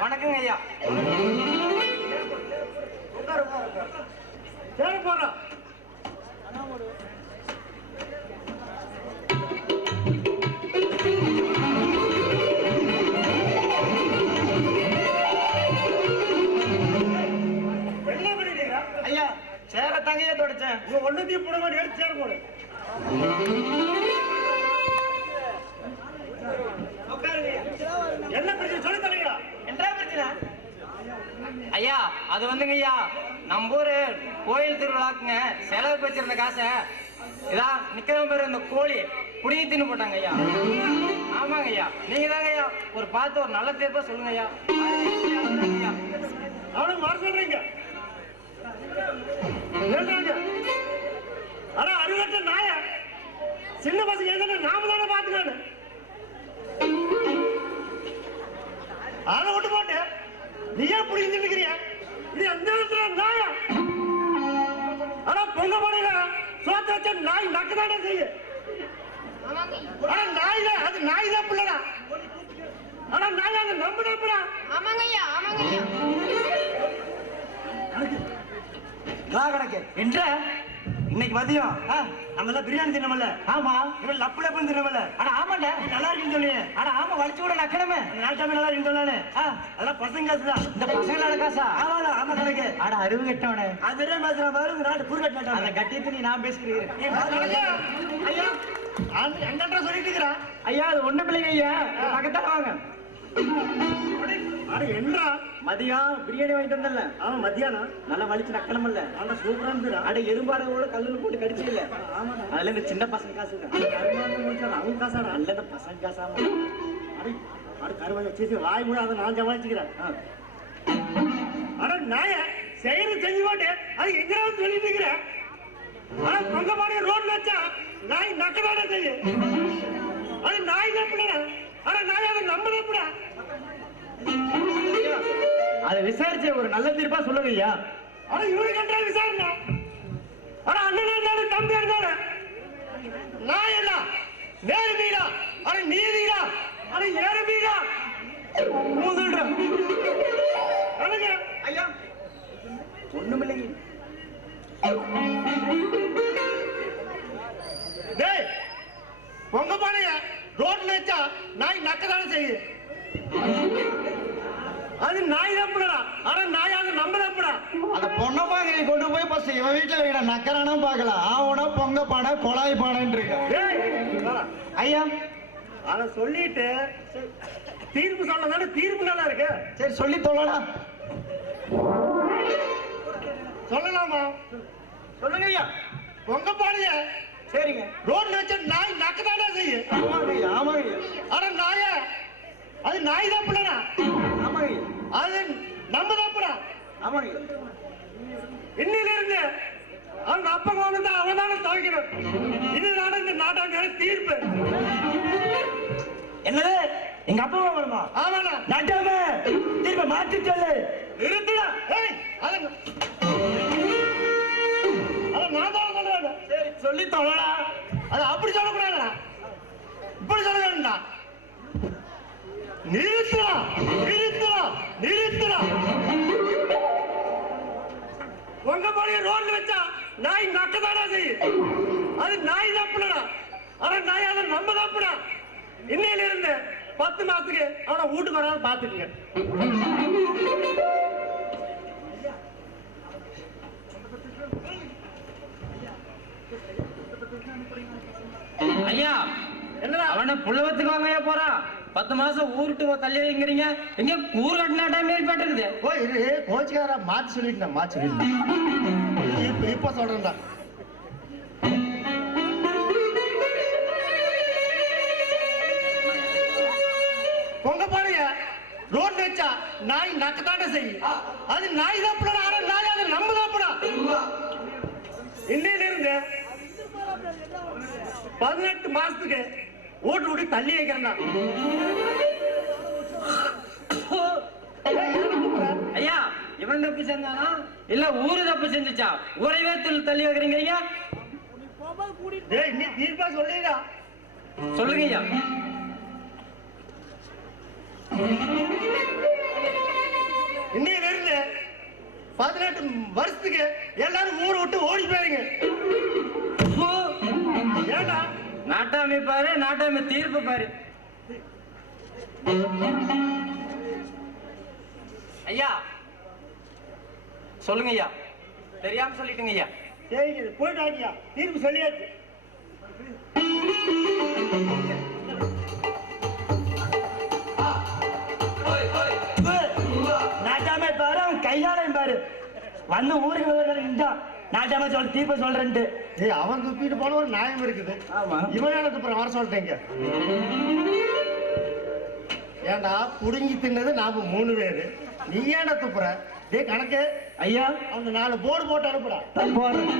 வணக்கங்க ஐயா. சரி போறோம் ஐயா சேர தங்கையை தொடச்சேன். ஒன்னு தீ போட மாதிரி எடுத்து சேர போடு. ஐயா அது வந்துங்க ஐயா. நம்ம ஊரு கோயில் திருவிழாக்குங்க. செலவு வச்சிருந்த காசை இதான் நிக்கிற பேர் இந்த கோழி புடிங்கி தின்னு போட்டாங்க ஐயா. ஆமாங்க ஐயா. நீங்க தாங்க ஐயா ஒரு பார்த்து ஒரு நல்ல தீர்ப்பா சொல்லுங்க ஐயா. ஐயா. அவனுக்கு வர சொல்றீங்க ஆனா அறுவட்ட நாய? சின்ன பசங்க எதுனா நாம தானே பாத்துக்கணும் அதை விட்டு போட்டு. நீ ஏன் புடிச்சு நிக்கிறிய இது எந்த விதத்துல நாய ஆனா பொங்க போனீங்க சோத்த வச்ச நாய் நக்குதானே செய்ய ஆனா நாய் தான் அது நாய் தான் பிள்ளடா. ஆனா நாய் அது நம்ம நம்புடா ஆமாங்க ஐயா ஆமாங்க ஐயா நான் கணக்கு. என்ற? இன்னைக்கு மதியம் நம்ம எல்லாம் பிரியாணி தின்னமல்ல. ஆமா. இவன் லப்பு லப்புன்னு தின்னமல்ல. அட ஆமாண்டா. நல்லா இருக்குன்னு சொன்னீங்க அட ஆமா வலிச்சு கூட நக்கணுமே நாட்டாமே நல்லா இருக்குன்னு சொன்னானே. அதெல்லாம் பசங்க காசு தான். இந்த பசங்களோட காசா? ஆமாடா ஆமா கணக்கு. அட அறிவு கெட்டவனே. அது பெரிய பேசுற பாரு இந்த நாட்டு அந்த புருக்கட்டாங்க கட்டியத்தை நீ நான் பேசுகிறேன். ஐயா. எங்கிட்ட சொல்லிட்டு இருக்கிறான் ஐயா அது ஒண்ணு பிள்ளைங்க ஐயா. பக்கத்தால வாங்க. அட என்னடா மதியம் பிரியாணி வாங்கிட்டு வந்தல அவன் மத்தியானம். நல்லா வலிச்சு நக்கணும்ல அந்த சூப்பரா இருந்துடா அட எறும்பாட கூட கல்லுல போட்டு கடிச்சு இல்ல ஆமாடா. அதுல இந்த சின்ன பசங்க காசு அவன் காசாடா? இந்த பசங்க காசாம. அட அட கருமாந்தம் சீசி வாய் மூட அதை நான் சமாளிச்சுக்கிறேன். அட நாய செயல் செஞ்சு போட்டு அது எங்கிறாவது சொல்லிட்டு இருக்கிறேன் ஆனா பொங்க பாடி ரோட்ல வச்சா நாய் நக்கதானே செய்ய அது நாய் நம்பிட ஆனா நாய் அதை நம்ப நம்பிட அதை விசாரிச்சு ஒரு நல்ல தீர்ப்பா சொல்லுங்க ஐயா. ஆனா இவரு கண்டா விசாரணை. ஆனா அண்ணன் இருந்தாலும் தம்பி இருந்தாலும். நாய் என்ன? வேறு வீடா ஆனா நீ வீடா ஆனா ஏறு மூதுன்ற அழகு. ஐயா ஒண்ணும் அது நாய் தப்புடா ஆனா நாய் அது நம்ம தப்புடா அந்த பொண்ணை பாக்கறி கொண்டு போய் ஃபர்ஸ்ட் இவன் வீட்டுல வைட. நக்கறானா பார்க்கலாம். ஆவனா பொங்க பானை குழாய் பானைன்னு இருக்கு. ஐயா. அத சொல்லிட்டு தீர்ப்பு சொன்னதானே தீர்ப்பு நல்லா இருக்கு. சரி சொல்லி தொல்லடா சொல்லலாமா? சொல்லுங்க ஐயா. பொங்க பானைய சரிங்க. ரோட்ல வச்ச நாய் நக்கதானே செய்யும் ஆமாங்க ஆமாங்க. ஆனா நாய. அது நாய் தப்புடா ஆமாங்க ஐயா, அது நம்ம தப்புடா ஆமாங்க. ஐயா. இன்னில இருந்து அவங்க அப்பங்க வந்து அவன் தானே துவைக்கணும் இதுதானே இந்த நாட்டாங்க தீர்ப்பு. என்னது? எங்க அப்பா வேணுமா ஆமாண்ணா நட்டாம? திரும்ப மாற்றி சொல்லு. நிறுத்துடா. பாடிய ரோட்ல வச்சா நாய் நக்கதாடா செய்யும் அது நாய் தப்புடா ஆனா நாய் அதை நம்ம தப்புடா இன்னையில இருந்து பத்து மாசத்துக்கு அவனை வீட்டுக்கு வராது பாத்துக்குங்க. ஐயா என்னடா? அவனை புள்ளவத்துக்கு வாங்கய்யா போறான். பத்து மாசம் ஊருட்டு தள்ளிங்கிறீங்க எங்க ஊர் டைம் மாரி பாட்டுருக்குது ஓ இரு கோச்சுக்காரா மாத்தி சொல்லிட்டேன் மாத்தி சொல்லிட்டேன் இப்ப இப்ப சொல்றேன்டா. பொங்க பாருங்க ரோட் வச்சா நாய் நக்கத்தாண்ட செய்யும். அது நாய் தப்புடா ஆனா நாய் அது நம்ம தப்புடா இன்னையில இருந்து பதினெட்டு மாசத்துக்கு ஓட்டு விட்டு தள்ளி வைக்கிறேன்டா. ஐயா இவன் தப்பு செஞ்சானா? இல்ல ஊரு தப்பு செஞ்சுச்சா? ஊரைவே துள் தள்ளி வைக்கிறீங்க டேய் நீ தீர்ப்பா சொல்லிடா சொல்லுங்க ஐயா இன்னையில இருந்து பதினெட்டு வருஷத்துக்கு எல்லாரும் ஊரை விட்டு ஓடி போயிருங்க ஏண்டா நாட்டாமை பாரு நாட்டாமை தீர்ப்பு பாரு. ஐயா சொல்லுங்க ஐயா. தெரியாம சொல்லிட்டுங்க ஐயா. சரி போயிட்டு தீர்ப்பு சொல்லியாச்சு. நாட்டாமை பாரு அவன் கையாலையும் பாரு. வந்து ஊருக்கு வருவாரு நாட்டாமே சொல்ல தீர்ப்ப சொல்றேன்ட்டு. ஏய் அவன் துப்பிட்டு போன ஒரு நியாயம் இருக்குது. ஆமா. இவன் என்ன துப்புற வர சொல்லிட்டேங்க. ஏண்டா புடுங்கி தின்னது நாம மூணு பேரு. நீ ஏன்டா துப்புற? டேய் கணக்கு. ஐயா. அவங்க நாலு போர்டு போட்டு அனுப்புடா. நான் போடுறேன்.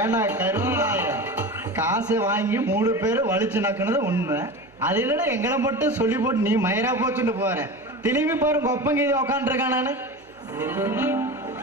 ஏன்னா கருணாயம் காசு வாங்கி மூணு பேர் வலிச்சு நக்குனது உண்மை. அது இல்லைன்னா எங்களை மட்டும் சொல்லி போட்டு நீ மயிரா போச்சுட்டு போற. திரும்பி பாரு கொப்பங்க உக்காந்துருக்கான் நானு